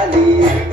ali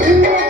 Hey!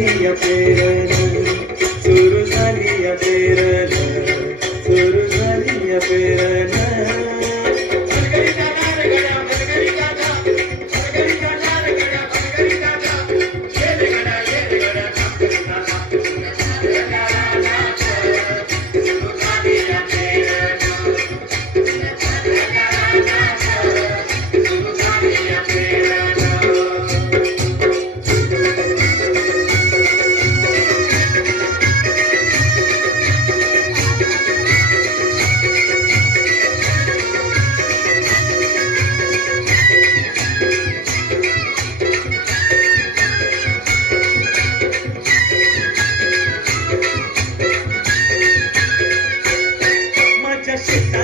சுருசலிய பேரனு சுருசலிய பேரனு.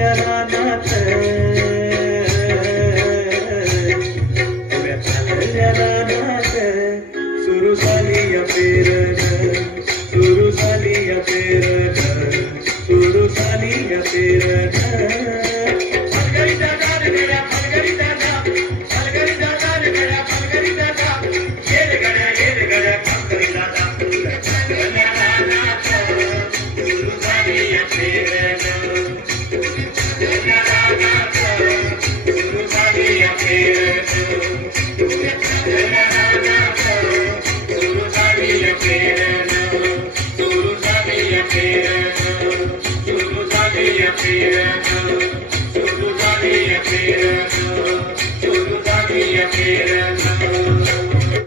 Sriranganatha Yeah.